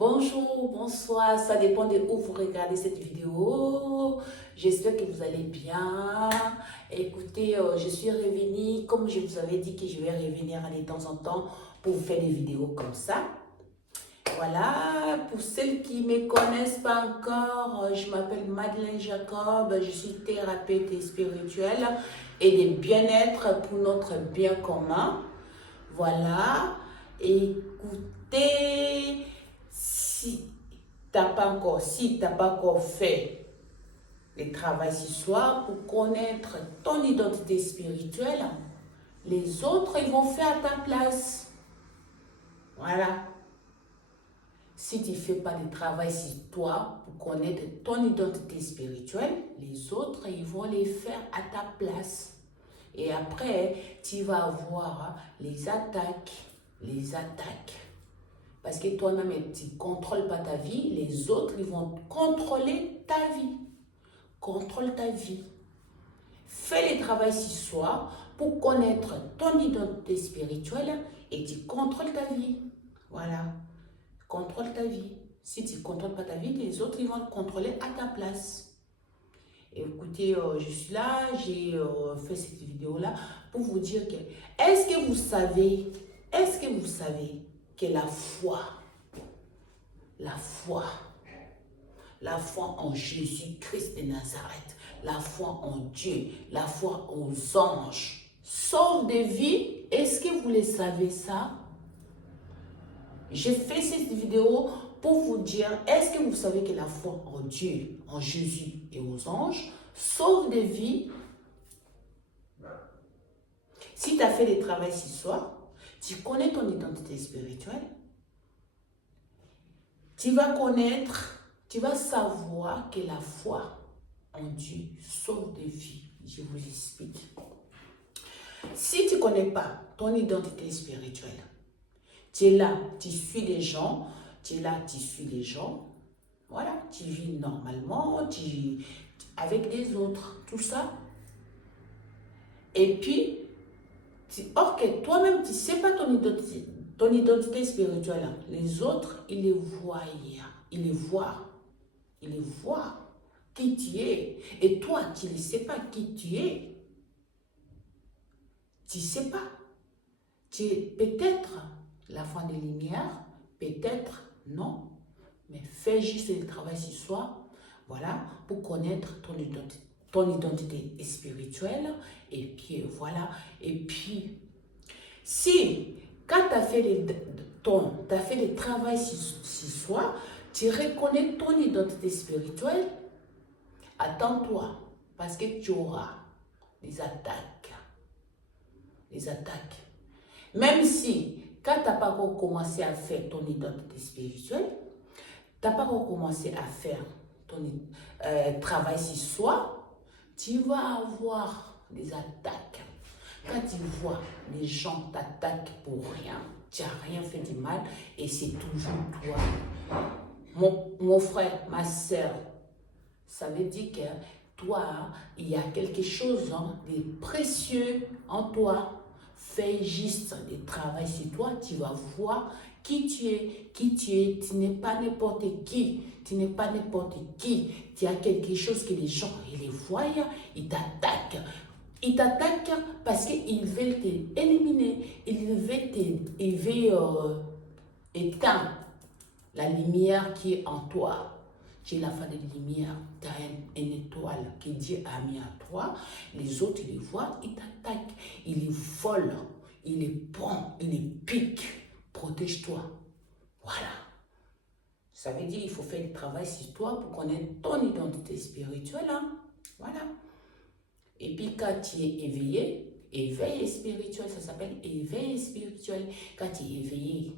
Bonjour, bonsoir, ça dépend de où vous regardez cette vidéo. J'espère que vous allez bien. Écoutez, je suis revenue, comme je vous avais dit que je vais revenir de temps en temps pour vous faire des vidéos comme ça. Voilà, pour celles qui ne me connaissent pas encore, je m'appelle Madeleine Jacob, je suis thérapeute spirituelle et de bien-être pour notre bien commun. Voilà, écoutez, si t'as pas encore fait le travail ce soir pour connaître ton identité spirituelle, les autres, ils vont faire à ta place. Voilà. Si tu ne fais pas le travail sur toi pour connaître ton identité spirituelle, les autres, ils vont les faire à ta place. Et après, tu vas avoir les attaques. Parce que toi-même, tu ne contrôles pas ta vie, les autres, ils vont contrôler ta vie. Contrôle ta vie. Fais le travail sur soi pour connaître ton identité spirituelle et tu contrôles ta vie. Voilà. Contrôle ta vie. Si tu ne contrôles pas ta vie, les autres, ils vont te contrôler à ta place. Écoutez, je suis là, j'ai fait cette vidéo-là pour vous dire que, est-ce que vous savez que la foi en Jésus-Christ de Nazareth, la foi en Dieu, la foi aux anges, sauve des vies? Est-ce que vous le savez ça? J'ai fait cette vidéo pour vous dire, est-ce que vous savez que la foi en Dieu, en Jésus et aux anges sauve des vies? Si tu as fait le travail ce soir, tu connais ton identité spirituelle, tu vas savoir que la foi en Dieu sauve des vies. Je vous explique. Si tu ne connais pas ton identité spirituelle, tu es là, tu suis les gens, voilà, tu vis normalement, avec les autres, tout ça. Et puis, or que toi-même, tu ne sais pas ton identité spirituelle. Les autres, ils voient qui tu es. Et toi, tu ne sais pas qui tu es. Tu ne sais pas. Tu es peut-être la fin des lumières, peut-être non. Mais fais juste le travail ce soir, voilà, pour connaître ton identité spirituelle. Et puis voilà. Et puis, si quand tu as fait le travail ce soir, tu reconnais ton identité spirituelle, attends-toi, parce que tu auras des attaques. Les attaques. Même si, quand tu n'as pas encore commencé à faire ton identité spirituelle, tu n'as pas encore commencé à faire ton travail sur soi, tu vas avoir des attaques. Quand tu vois les gens t'attaquent pour rien, tu n'as rien fait de mal et c'est toujours toi. Mon frère, ma soeur, ça veut dire que toi, il y a quelque chose de précieux en toi. Fais juste le travail sur toi, tu vas voir qui tu es, tu n'es pas n'importe qui, tu as quelque chose que les gens, ils les voient, ils t'attaquent. Ils t'attaquent parce qu'ils veulent t'éliminer, ils veulent éteindre la lumière qui est en toi. Tu es la fin de la lumière, tu as une étoile que Dieu a mis à toi. Les autres, ils les voient, ils t'attaquent, ils les volent, ils les prennent, ils les piquent. Protège-toi. Voilà. Ça veut dire qu'il faut faire le travail sur toi pour connaître ton identité spirituelle. Hein? Voilà. Et puis quand tu es éveillé, éveil spirituel, ça s'appelle éveil spirituel. Quand tu es éveillé,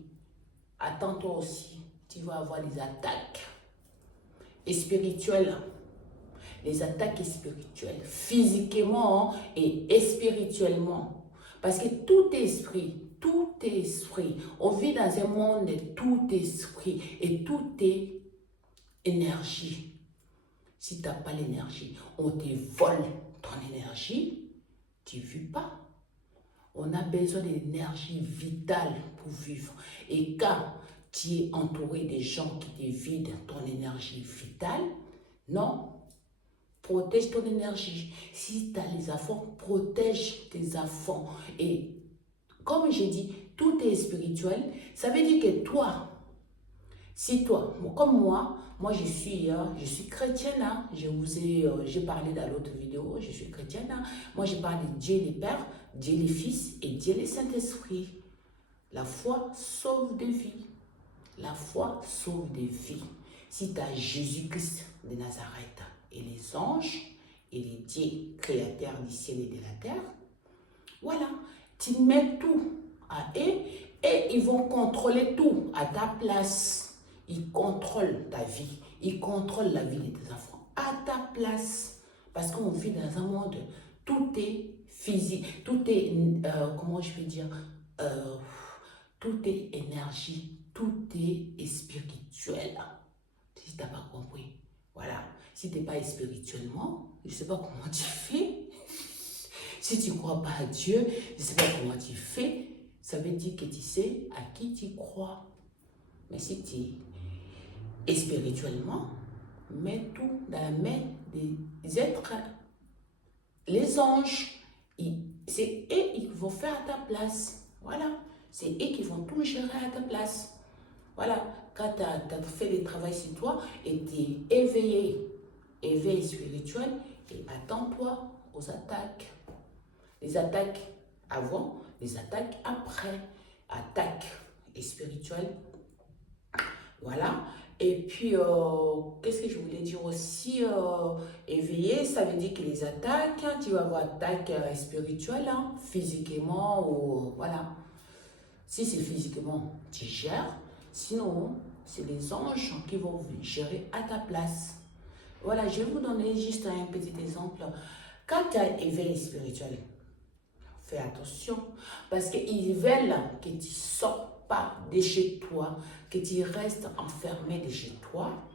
attends-toi aussi, tu vas avoir des attaques spirituelles. Les attaques spirituelles, physiquement et spirituellement. Parce que tout esprit, on vit dans un monde de tout esprit et tout est énergie. Si tu n'as pas l'énergie, on te vole ton énergie, tu ne vis pas. On a besoin d'énergie vitale pour vivre. Et quand tu es entouré des gens qui te vident ton énergie vitale. Non. Protège ton énergie. Si tu as les enfants, protège tes enfants. Et comme j'ai dit, tout est spirituel. Ça veut dire que toi, si toi, comme moi je suis chrétienne, hein. J'ai parlé dans l'autre vidéo, je suis chrétienne. Hein. Moi, je parle de Dieu le Père, Dieu le Fils et Dieu le Saint-Esprit. La foi sauve des vies. La foi sauve des vies. Si tu as Jésus-Christ de Nazareth et les anges et les dieux créateurs du ciel et de la terre, voilà, tu mets tout à eux et ils vont contrôler tout à ta place. Ils contrôlent ta vie, ils contrôlent la vie de tes enfants à ta place. Parce qu'on vit dans un monde, tout est physique, tout est, comment je peux dire, tout est énergie, tout est spirituel. Si tu n'as pas compris, voilà. Si tu n'es pas spirituellement, je ne sais pas comment tu fais. Si tu ne crois pas à Dieu, je ne sais pas comment tu fais. Ça veut dire que tu sais à qui tu crois. Mais si tu es spirituellement, mets tout dans la main des êtres. Les anges, c'est eux qui vont faire à ta place. Voilà. C'est eux qui vont tout gérer à ta place. Voilà. Quand tu as fait le travail sur toi et tu es éveillé, éveil spirituel, et attends-toi aux attaques. Les attaques avant, les attaques après. Attaque spirituelle. Voilà. Et puis, qu'est-ce que je voulais dire aussi? Éveillé, ça veut dire que les attaques, tu vas avoir attaques spirituelles, hein, physiquement, ou voilà. Si c'est physiquement, tu gères. Sinon, c'est les anges qui vont gérer à ta place. Voilà, je vais vous donner juste un petit exemple. Quand tu as éveil spirituel, fais attention. Parce qu'ils veulent que tu ne sortes pas de chez toi, que tu restes enfermé de chez toi.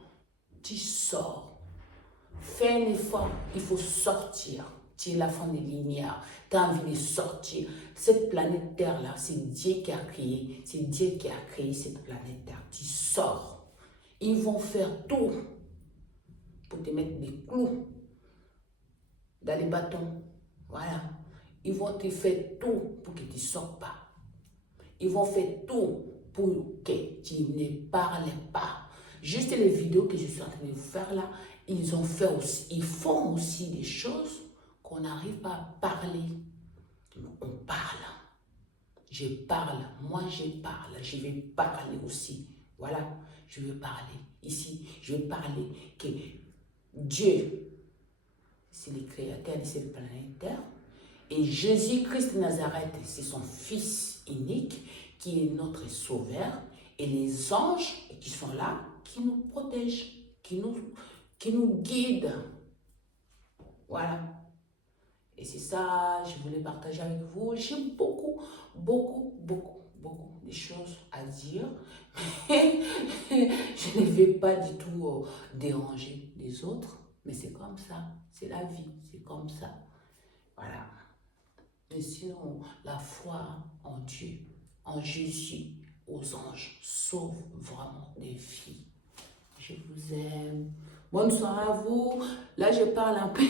Tu sors. Fais un effort, il faut sortir. Tu es la fin des lumières. Tu as envie de sortir. Cette planète Terre-là, c'est Dieu qui a créé. C'est Dieu qui a créé cette planète Terre. Tu sors. Ils vont faire tout pour te mettre des clous dans les bâtons. Voilà. Ils vont te faire tout pour que tu ne sortes pas. Ils vont faire tout pour que tu ne parles pas. Juste les vidéos que je suis en train de faire là, ils font aussi des choses qu'on n'arrive pas à parler. On parle. Je parle. Moi, je parle. Je vais parler aussi. Voilà. Je vais parler. Ici, je vais parler que Dieu, c'est le créateur de cette planète Terre. Et Jésus-Christ de Nazareth, c'est son Fils unique qui est notre Sauveur. Et les anges qui sont là, qui nous protègent, qui nous guident. Voilà. Et c'est ça, je voulais partager avec vous. J'ai beaucoup de choses à dire. Je ne vais pas du tout déranger les autres. Mais c'est comme ça. C'est la vie. C'est comme ça. Voilà. Mais sinon, la foi en Dieu, en Jésus, aux anges, sauve vraiment des vies. Je vous aime. Bonne soirée à vous. Là, je parle un peu.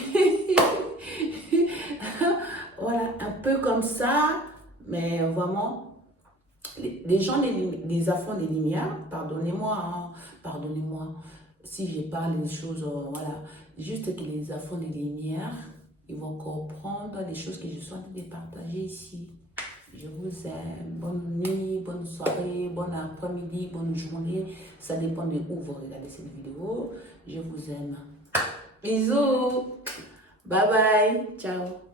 Voilà, un peu comme ça. Mais vraiment, les gens, les enfants des lumières, pardonnez-moi, hein, pardonnez-moi si je parle des choses, voilà. Juste que les enfants des lumières, ils vont comprendre les choses que je suis en train de partager ici. Je vous aime. Bonne nuit, bonne soirée, bon après-midi, bonne journée. Ça dépend de où vous regardez cette vidéo. Je vous aime. Bisous. Bye bye. Ciao.